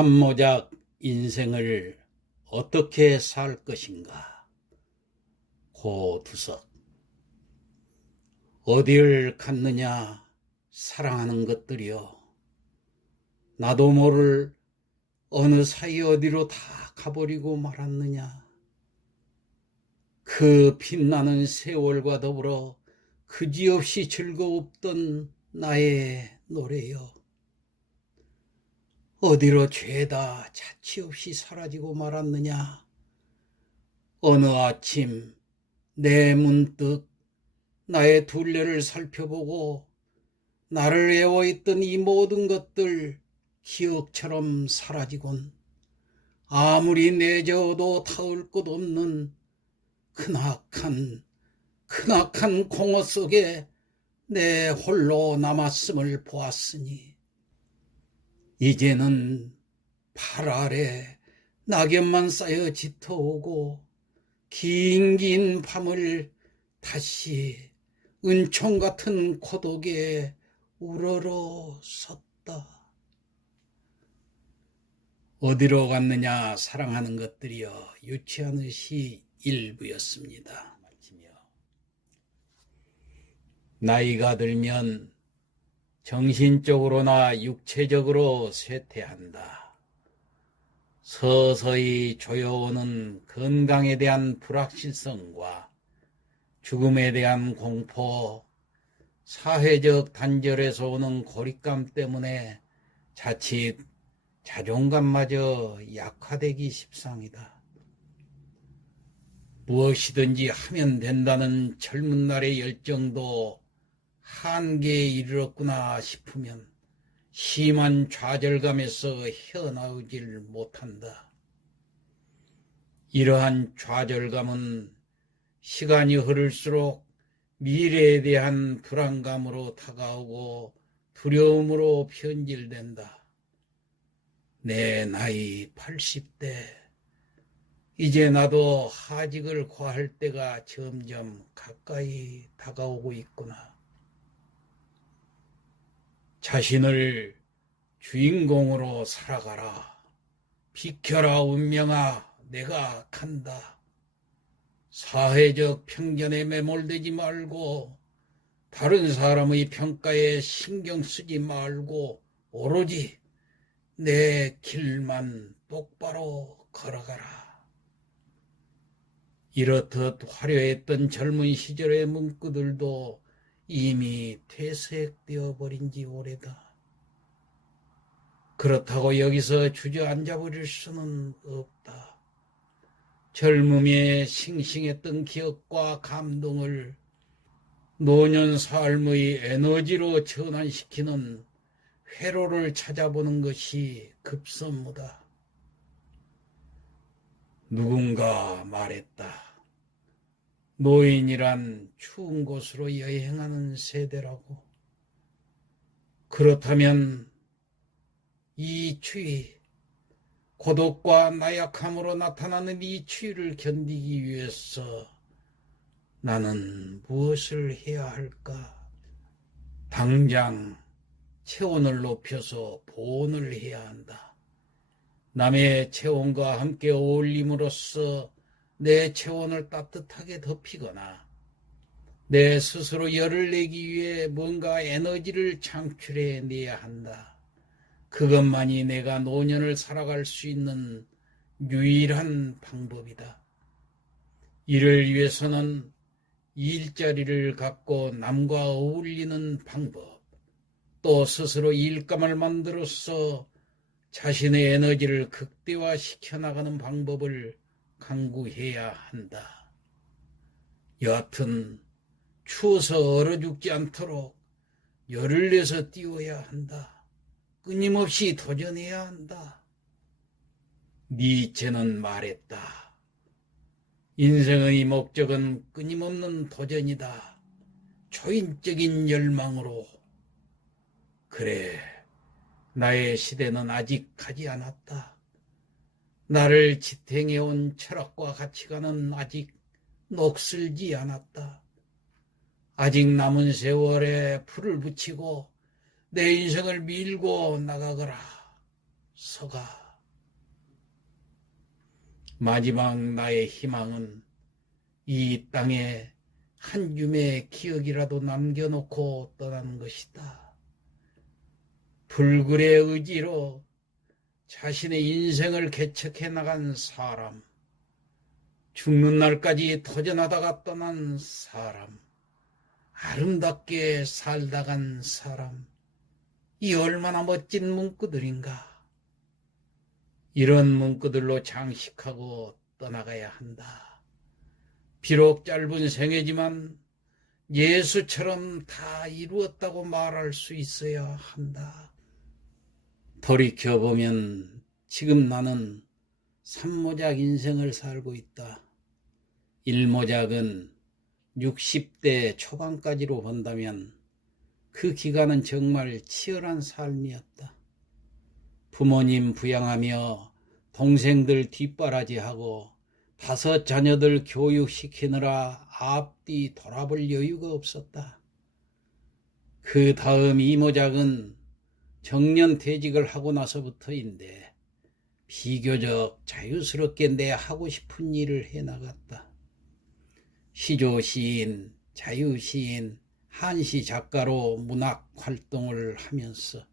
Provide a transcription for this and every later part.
참모작 인생을 어떻게 살 것인가. 고두석. 어디를 갔느냐 사랑하는 것들이여. 나도 모를 어느 사이 어디로 다 가버리고 말았느냐. 그 빛나는 세월과 더불어 그지없이 즐거웠던 나의 노래여. 어디로 죄다 자취없이 사라지고 말았느냐. 어느 아침 내 문득 나의 둘레를 살펴보고 나를 애워있던 이 모든 것들 기억처럼 사라지곤 아무리 내저어도 닿을 곳 없는 크나큰 공허 속에 내 홀로 남았음을 보았으니 이제는 팔 아래 낙엽만 쌓여 짙어오고 긴 밤을 다시 은총 같은 고독에 우러러 섰다. 어디로 갔느냐 사랑하는 것들이여. 유치하는 시 일부였습니다. 나이가 들면 정신적으로나 육체적으로 쇠퇴한다. 서서히 조여오는 건강에 대한 불확실성과 죽음에 대한 공포, 사회적 단절에서 오는 고립감 때문에 자칫 자존감마저 약화되기 십상이다. 무엇이든지 하면 된다는 젊은 날의 열정도 한계에 이르렀구나 싶으면 심한 좌절감에서 헤어나오질 못한다. 이러한 좌절감은 시간이 흐를수록 미래에 대한 불안감으로 다가오고 두려움으로 변질된다. 내 나이 80대, 이제 나도 하직을 고할 때가 점점 가까이 다가오고 있구나. 자신을 주인공으로 살아가라. 비켜라 운명아, 내가 간다. 사회적 편견에 매몰되지 말고 다른 사람의 평가에 신경 쓰지 말고 오로지 내 길만 똑바로 걸어가라. 이렇듯 화려했던 젊은 시절의 문구들도 이미 퇴색되어 버린 지 오래다. 그렇다고 여기서 주저앉아 버릴 수는 없다. 젊음에 싱싱했던 기억과 감동을 노년 삶의 에너지로 전환시키는 회로를 찾아보는 것이 급선무다. 누군가 말했다. 노인이란 추운 곳으로 여행하는 세대라고. 그렇다면 이 추위, 고독과 나약함으로 나타나는 이 추위를 견디기 위해서 나는 무엇을 해야 할까? 당장 체온을 높여서 보온을 해야 한다. 남의 체온과 함께 어울림으로써 내 체온을 따뜻하게 덮이거나 내 스스로 열을 내기 위해 뭔가 에너지를 창출해내야 한다. 그것만이 내가 노년을 살아갈 수 있는 유일한 방법이다. 이를 위해서는 일자리를 갖고 남과 어울리는 방법, 또 스스로 일감을 만들어서 자신의 에너지를 극대화시켜 나가는 방법을 강구해야 한다. 여하튼 추워서 얼어 죽지 않도록 열을 내서 뛰어야 한다. 끊임없이 도전해야 한다. 니체는 말했다. 인생의 목적은 끊임없는 도전이다. 초인적인 열망으로. 그래, 나의 시대는 아직 가지 않았다. 나를 지탱해온 철학과 가치관은 아직 녹슬지 않았다. 아직 남은 세월에 불을 붙이고 내 인생을 밀고 나가거라. 서가. 마지막 나의 희망은 이 땅에 한 줌의 기억이라도 남겨놓고 떠나는 것이다. 불굴의 의지로 자신의 인생을 개척해 나간 사람, 죽는 날까지 도전하다가 떠난 사람, 아름답게 살다 간 사람, 이 얼마나 멋진 문구들인가. 이런 문구들로 장식하고 떠나가야 한다. 비록 짧은 생애지만 예수처럼 다 이루었다고 말할 수 있어야 한다. 돌이켜보면 지금 나는 3모작 인생을 살고 있다. 1모작은 60대 초반까지로 본다면 그 기간은 정말 치열한 삶이었다. 부모님 부양하며 동생들 뒷바라지하고 5 자녀들 교육시키느라 앞뒤 돌아볼 여유가 없었다. 그 다음 2모작은 정년퇴직을 하고 나서부터인데 비교적 자유스럽게 내 하고 싶은 일을 해나갔다. 시조시인, 자유시인, 한시 작가로 문학 활동을 하면서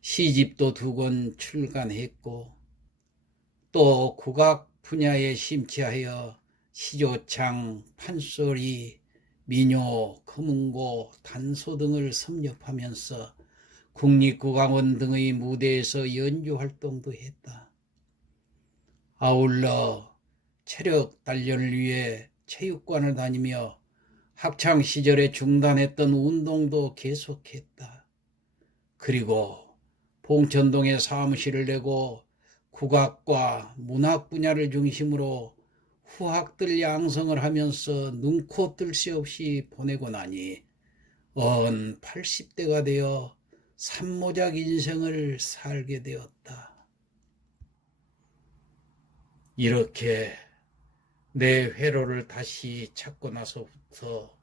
시집도 2권 출간했고 또 국악 분야에 심취하여 시조창, 판소리, 민요, 금은고, 단소 등을 섭렵하면서 국립국악원 등의 무대에서 연주 활동도 했다. 아울러 체력 단련을 위해 체육관을 다니며 학창시절에 중단했던 운동도 계속했다. 그리고 봉천동에 사무실을 내고 국악과 문학 분야를 중심으로 후학들 양성을 하면서 눈코 뜰 새 없이 보내고 나니 80대가 되어 3모작 인생을 살게 되었다. 이렇게 내 회로를 다시 찾고 나서부터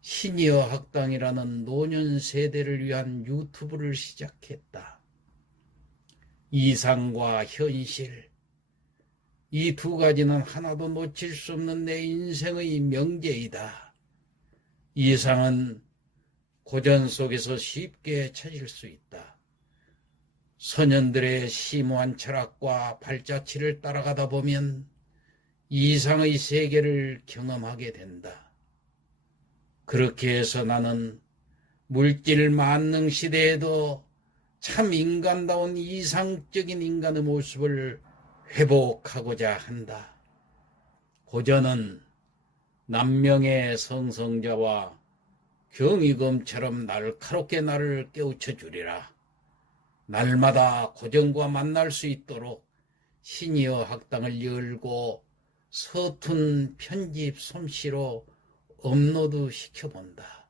시니어 학당이라는 노년 세대를 위한 유튜브를 시작했다. 이상과 현실, 이 2가지는 하나도 놓칠 수 없는 내 인생의 명제이다. 이상은 고전 속에서 쉽게 찾을 수 있다. 선현들의 심오한 철학과 발자취를 따라가다 보면 이상의 세계를 경험하게 된다. 그렇게 해서 나는 물질 만능 시대에도 참 인간다운 이상적인 인간의 모습을 회복하고자 한다. 고전은 남명의 성성자와 경이검처럼 날카롭게 나를 깨우쳐 주리라. 날마다 고전과 만날 수 있도록 시니어 학당을 열고 서툰 편집 솜씨로 업로드 시켜본다.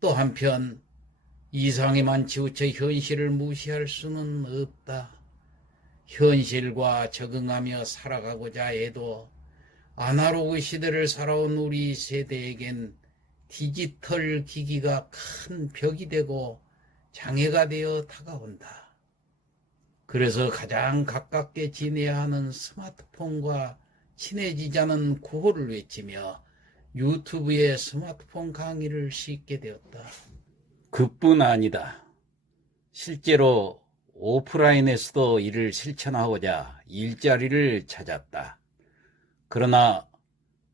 또 한편 이상에만 치우쳐 현실을 무시할 수는 없다. 현실과 적응하며 살아가고자 해도 아날로그 시대를 살아온 우리 세대에겐 디지털 기기가 큰 벽이 되고 장애가 되어 다가온다. 그래서 가장 가깝게 지내야 하는 스마트폰과 친해지자는 구호를 외치며 유튜브에 스마트폰 강의를 싣게 되었다. 그뿐 아니다. 실제로 오프라인에서도 이를 실천하고자 일자리를 찾았다. 그러나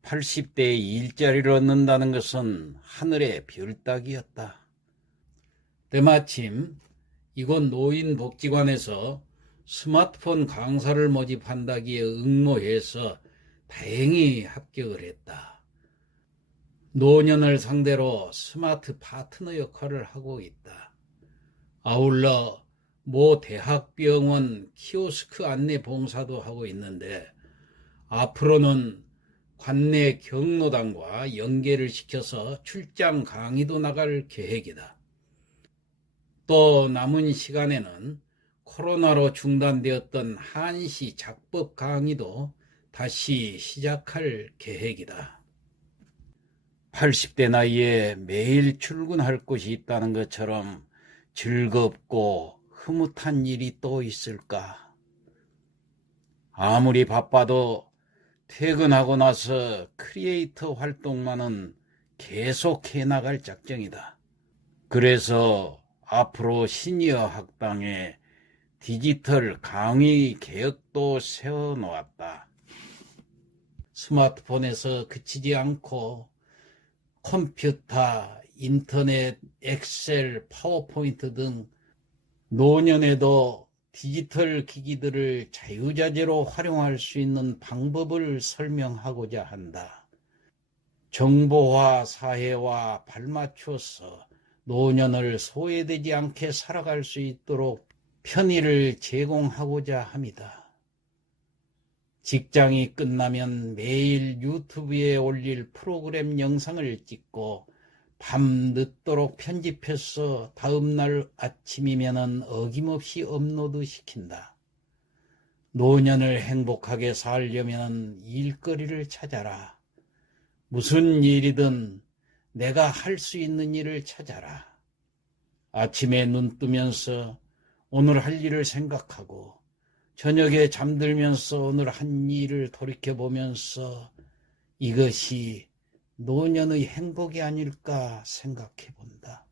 80대에 일자리를 얻는다는 것은 하늘의 별 따기였다. 때마침 이곳 노인복지관에서 스마트폰 강사를 모집한다기에 응모해서 다행히 합격을 했다. 노년을 상대로 스마트 파트너 역할을 하고 있다. 아울러 모 대학병원 키오스크 안내 봉사도 하고 있는데 앞으로는 관내 경로당과 연계를 시켜서 출장 강의도 나갈 계획이다. 또 남은 시간에는 코로나로 중단되었던 한시 작법 강의도 다시 시작할 계획이다. 80대 나이에 매일 출근할 곳이 있다는 것처럼 즐겁고 흐뭇한 일이 또 있을까? 아무리 바빠도 퇴근하고 나서 크리에이터 활동만은 계속해 나갈 작정이다. 그래서 앞으로 시니어 학당에 디지털 강의 계획도 세워놓았다. 스마트폰에서 그치지 않고 컴퓨터, 인터넷, 엑셀, 파워포인트 등 노년에도 디지털 기기들을 자유자재로 활용할 수 있는 방법을 설명하고자 한다. 정보화 사회와 발맞춰서 노년을 소외되지 않게 살아갈 수 있도록 편의를 제공하고자 합니다. 직장이 끝나면 매일 유튜브에 올릴 프로그램 영상을 찍고 밤 늦도록 편집해서 다음날 아침이면 어김없이 업로드 시킨다. 노년을 행복하게 살려면 일거리를 찾아라. 무슨 일이든 내가 할 수 있는 일을 찾아라. 아침에 눈 뜨면서 오늘 할 일을 생각하고 저녁에 잠들면서 오늘 한 일을 돌이켜보면서 이것이 노년의 행복이 아닐까 생각해 본다.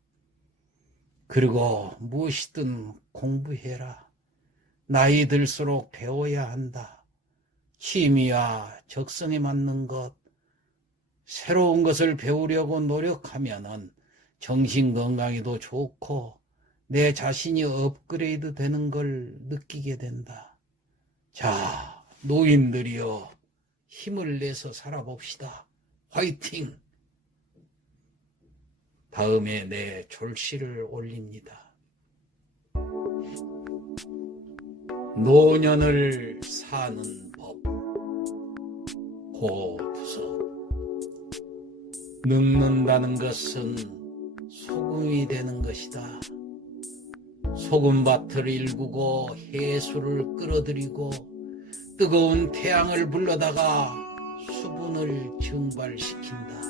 그리고 무엇이든 공부해라. 나이 들수록 배워야 한다. 취미와 적성에 맞는 것, 새로운 것을 배우려고 노력하면은 정신 건강에도 좋고 내 자신이 업그레이드 되는 걸 느끼게 된다. 자, 노인들이여 힘을 내서 살아봅시다. 화이팅! 다음에 내 졸시를 올립니다. 노년을 사는 법. 고두석. 늙는다는 것은 소금이 되는 것이다. 소금밭을 일구고 해수를 끌어들이고 뜨거운 태양을 불러다가 수분을 증발시킨다.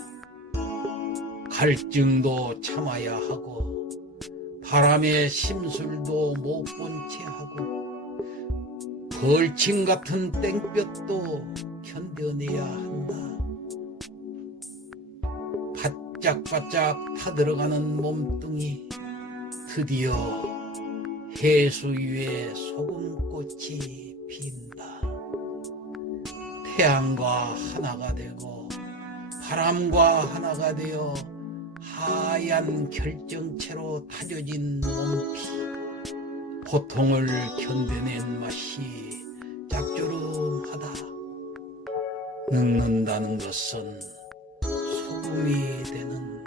갈증도 참아야 하고 바람의 심술도 못 본 채 하고 벌침 같은 땡볕도 견뎌내야 한다. 바짝바짝 타들어가는 몸뚱이, 드디어 해수 위에 소금꽃이 핀다. 태양과 하나가 되고 바람과 하나가 되어 하얀 결정체로 다져진 몸피, 고통을 견뎌낸 맛이 짭조름하다. 늙는다는 것은 소금이 되는